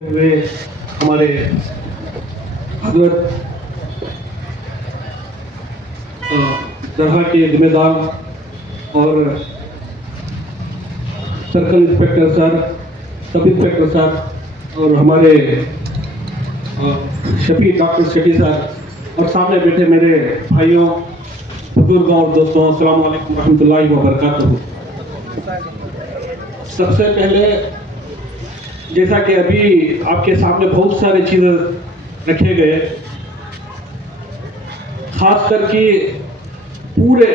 वे हमारे हजरत दरगाह के जिम्मेदार और circle inspector sir, sub inspector sir और हमारे शफी डॉक्टर शेट्टी सर और सामने बैठे मेरे भाइयों, बुजुर्गों और दोस्तों, अस्सलाम वालेकुम रहमतुल्लाहि व बरकातहू। सबसे पहले जैसा कि अभी आपके सामने बहुत सारे चीज़ें रखे गए, खास करके पूरे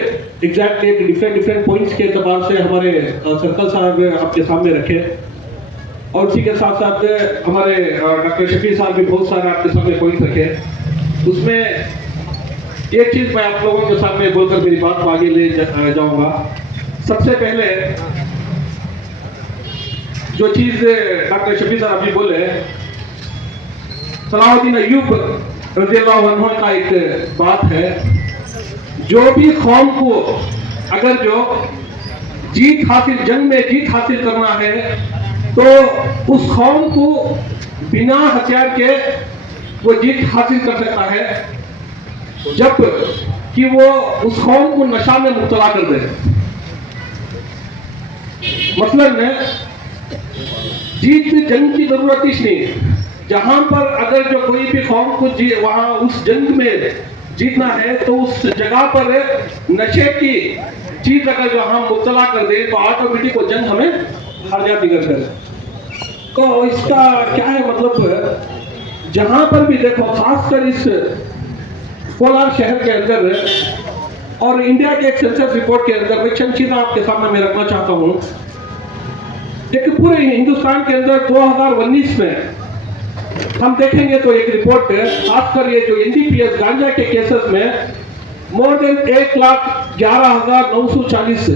एग्जैक्टली डिफरेंट पॉइंट्स के एतबार से हमारे सर्कल साहब आपके सामने रखे और उसी के साथ साथ हमारे डॉक्टर शफी साहब भी बहुत सारे आपके सामने पॉइंट्स रखे। उसमें एक चीज़ मैं आप लोगों के सामने बोलकर मेरी बात को आगे ले जाऊंगा। सबसे पहले जो चीज डॉक्टर शफी साहब अभी बोले, सलाहुद्दीन अय्यूब रज़ियल्लाहु अन्हु का एक बात है, जो भी कौम को अगर जो जंग में जीत हासिल करना है तो उस कौम को बिना हथियार के वो जीत हासिल कर सकता है जब कि वो उस कौम को नशा में मुब्तला कर दे। मसलन जीत जंग की जरूरत नहीं, जहां पर अगर जो कोई भी कौम को वहां उस जंग में जीतना है तो उस जगह पर नशे की चीज अगर जो हम मुब्तला कर दे तो ऑटोमेटिक वो जंग हमें हार जाती कर। तो इसका क्या है मतलब, जहां पर भी देखो, खासकर इस कोलार शहर के अंदर और इंडिया के एक सेंसस रिपोर्ट के अंदर मैं चंद चीजें आपके सामने मैं रखना चाहता हूं। एक पूरे हिंदुस्तान के अंदर 2019 में हम देखेंगे तो एक रिपोर्ट है, खासकर ये जो एनडीपीएस गांजा के केसेस में मोर देन 1,11,940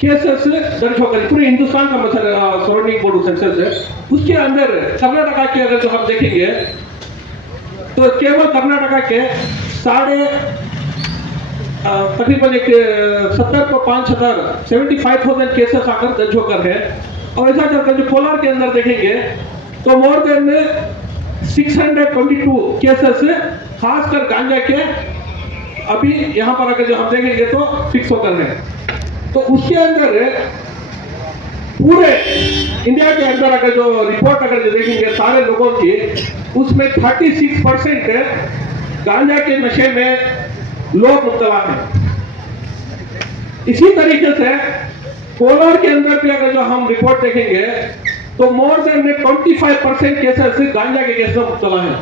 केसेस दर्ज हो गए। पूरे हिंदुस्तान का मतलब सराउंडिंग बोर्ड सेंसस है, उसके अंदर कर्नाटका के अगर जो हम देखेंगे तो केवल कर्नाटका के तकरीबन 75,000 केसेस आकर दर्ज होकर है। और ऐसा करके जो कोलार के अंदर देखेंगे तो मोर देन 622 केसेस खासकर गांजा के अभी यहाँ पर अगर जो हम देखेंगे तो फिक्स होकर है। तो उसके अंदर पूरे इंडिया के अंदर अगर जो रिपोर्ट अगर जो देखेंगे सारे लोगों की, उसमें 36% गांजा के नशे में लोग मुब्तला हैं। इसी तरीके से कोलार के अंदर भी अगर जो हम रिपोर्ट देखेंगे तो मोर देन 25% केसेस गांजा के केस में मुब्तला है।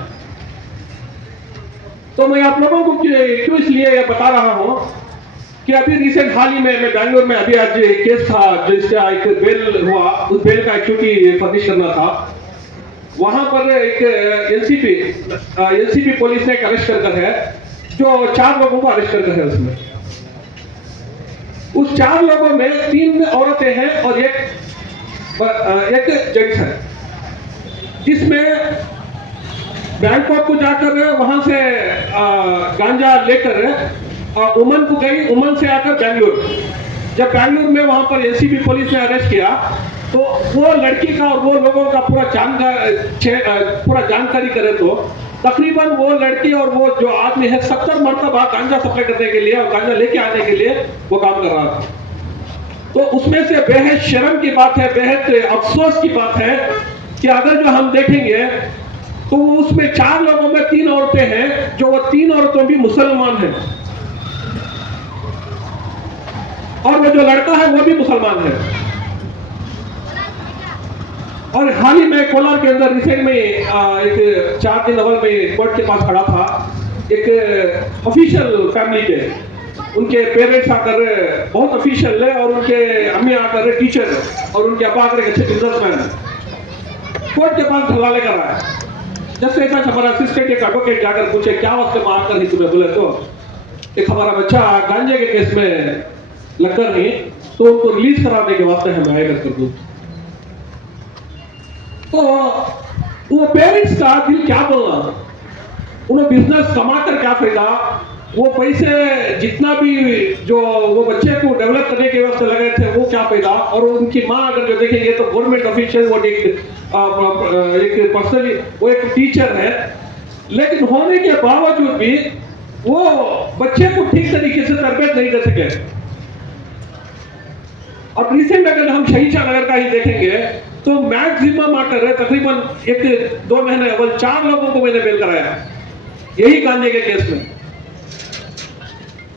तो मैं आप लोगों को क्यों इसलिए बता रहा हूं कि अभी रिसेंट हाल ही में मैं बैंगलोर में अभी आज केस था जिसका एक बेल हुआ, उस बेल का एक्चुअली फर्निश करना था। वहां पर एक एलसीबी पुलिस ने एक अरेस्ट कर है, जो 4 लोगों को अरेस्ट कर है। उसमें उस 4 लोगों में 3 औरतें हैं और एक जेंट्स है, जिसमें बैंकॉक को जाकर वहां से गांजा लेकर उमन को गई, उमन से आकर बैंगलोर। जब बैंगलोर में वहां पर एलसीबी पुलिस ने अरेस्ट किया तो वो लड़की का और वो लोगों का पूरा जानकारी करे तो तकरीबन वो लड़की और वो जो आदमी है 70 मरतबा गांजा सप्लाई करने के लिए और गांजा लेके आने के लिए वो काम कर रहा था। तो उसमें से बेहद शर्म की बात है, बेहद अफसोस की बात है कि अगर जो हम देखेंगे तो उसमें 4 लोगों में 3 औरतें हैं, जो वो 3 औरतों भी मुसलमान हैं और वो जो लड़का है वो भी मुसलमान है। और हाल ही में कोलार के अंदर रिसेंट में एक 4 दिन अवल में कोर्ट के पास खड़ा था, एक ऑफिशियल फैमिली के, उनके पेरेंट्स आकर बहुत ऑफिशियल है और उनके अम्मी आकर टीचर और उनके अब्बा आकर अच्छे बिजनेसमैन कोर्ट के पास धरना लेकर आया। जैसे ऐसा हमारा असिस्टेंट एक एडवोकेट जाकर पूछे क्या वास्ते में आकर ही तुम्हें बोले, तो एक हमारा बच्चा गांजे के केस में लगकर नहीं तो उनको रिलीज कराने के वास्ते हमें आएगा कर दूं। तो वो पेरेंट्स का दिल क्या बोलना, उन्हें बिजनेस कमाकर क्या फायदा, वो पैसे जितना भी जो वो बच्चे को डेवलप करने के वक्त लगे थे वो क्या पैदा, और उनकी माँ अगर जो देखेंगे तो गवर्नमेंट ऑफिशियल, वो एक पर्सनली वो एक टीचर है, लेकिन होने के बावजूद भी वो बच्चे को ठीक तरीके से तरबियत नहीं कर सके। और रिसेंट अगर हम शहीद नगर का ही देखेंगे तो मैक्सिमम आकर तकरीबन 1-2 महीने अव्वल 4 लोगों को मैंने बेल कराया यही गांजे के केस में।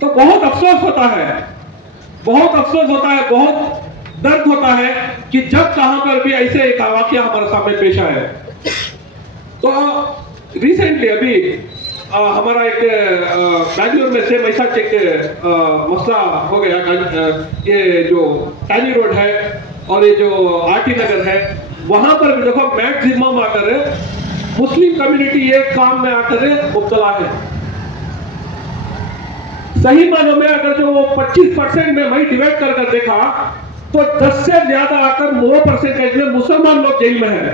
तो बहुत अफसोस होता है, बहुत अफसोस होता है, बहुत दर्द होता है कि जब कहां पर भी ऐसे एक वाकया हमारे सामने पेश आया। तो रिसेंटली अभी हमारा एक बैंगलोर में सेम ऐसा एक मसला हो गया। ये जो टैनी रोड है और ये जो आरटी नगर है, वहां पर भी देखो मैक्सिमम आकर मुस्लिम कम्युनिटी एक काम में आकर मुब्तला है। सही मानों में अगर जो 25% में वही डिवाइड कर देखा तो 10 से ज्यादा आकर 9% में मुसलमान लोग जेल में है।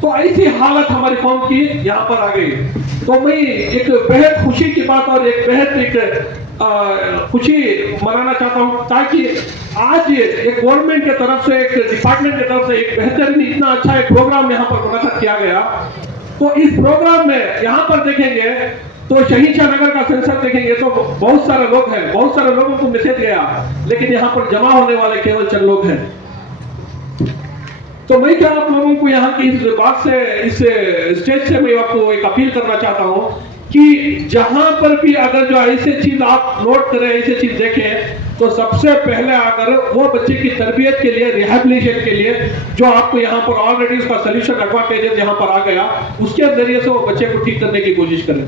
तो ऐसी हालत हमारी कौम की यहां पर आ गई। तो मैं एक बेहद खुशी की बात और एक बेहद खुशी मनाना चाहता हूं, ताकि आज एक गवर्नमेंट के तरफ से, एक डिपार्टमेंट की तरफ से एक बेहतरीन इतना अच्छा एक प्रोग्राम यहां पर मुनक्कद किया गया। तो इस प्रोग्राम में यहां पर देखेंगे तो शहीद शाह नगर का सेंसर देखेंगे तो बहुत सारे लोग हैं, बहुत सारे लोगों को मैसेज गया, लेकिन यहां पर जमा होने वाले केवल चंद लोग हैं। तो मैं क्या आप लोगों को यहाँ की इस बात से, इस स्टेज से मैं आपको एक अपील करना चाहता हूँ कि जहां पर भी अगर जो ऐसी चीज आप नोट करें, ऐसी चीज देखें, तो सबसे पहले आकर वो बच्चे की तरबियत के लिए, रिहैबिलिटेशन के लिए जो आपको यहाँ पर ऑलरेडी उसका सोल्यूशन एडवांटेजेस यहाँ पर आ गया, उसके जरिए से वो बच्चे को ठीक करने की कोशिश करें।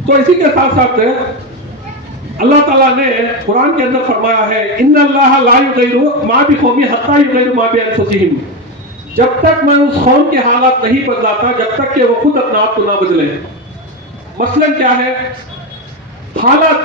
तो इसी के साथ साथ अल्लाह ताला ने कुरान के अंदर फरमाया है, इन्नल्लाह ला युगय्यिरु मा बिकौमिन हत्ता युगय्यिरु मा बिअनफुसिहिम। जब तक मैं उस कौम के हालात नहीं बदलाता, जब तक कि वो खुद अपने आप को ना बदले। मसलन क्या है? हालात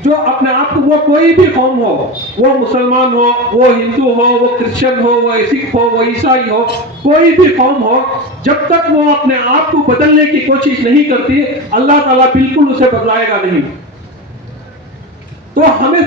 जो अपने आप को, वो कोई भी कौम हो, वो मुसलमान हो, वो हिंदू हो, वो क्रिश्चियन हो, वो सिख हो, वो ईसाई हो, कोई भी कौम हो, जब तक वो अपने आप को बदलने की कोशिश नहीं करती, अल्लाह ताला बिल्कुल उसे बदलाएगा नहीं। तो हमें